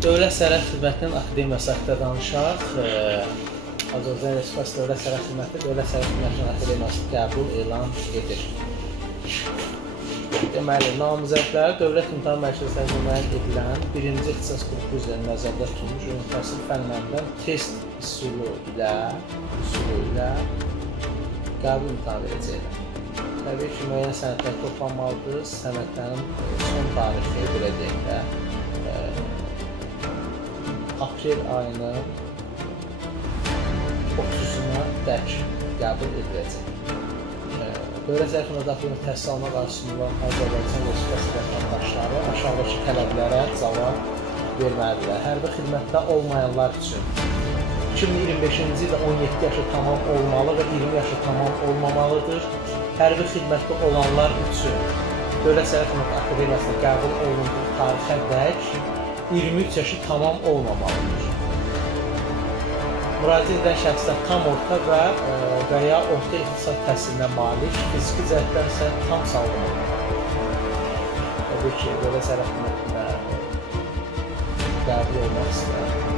Dövlət Sərhəd Xidmətinin Akademiyası haqqında danışaq. Azərbaycan Respublikası Dövlət Sərhəd Xidməti Dövlət Sərhəd Xidmətinin Akademiyası qəbul elan edir. Deməli, namizədlər Dövlət İmtahan Mərkəzləri müəyyən edilən birinci ixtisas qrupu üzrə nəzərdə tutulmuş ümumi təhsil fənlərindən test üsulu ilə qəbul imtahan verəcəklər. Təbii ki, müəyyən sənədlər toplanmalıdır. Sənədlərin son tarixi belə deyək də aprel ayının 30-una dək qəbul ediləcək. Dövlət Sərhəd daxilində təhsil almaq arzusu olan Azərbaycan Respublikası vətəndaşları aşağıdakı tələblərə cavab verməlidirlər. Hərbi xidmətdə olmayanlar üçün 2025-ci ildə 17 yaşı tamam olmalı və 20 yaşı tamam olmamalıdır. Hərbi xidmətdə olanlar üçün Dövlət Sərhəd Xidmət Akademiyasına qəbul olunduğu tarixə dək 23 yaşı tamam olmamalıdır. Müraciət edən şəxslər tam orta və ya orta ixtisas təhsilinə malik, fiziki cəhətdən isə tam sağlam olmalıdır. Təbii ki, Dövlət Sərhəd Xidmətində qəbul olmaq istəyir.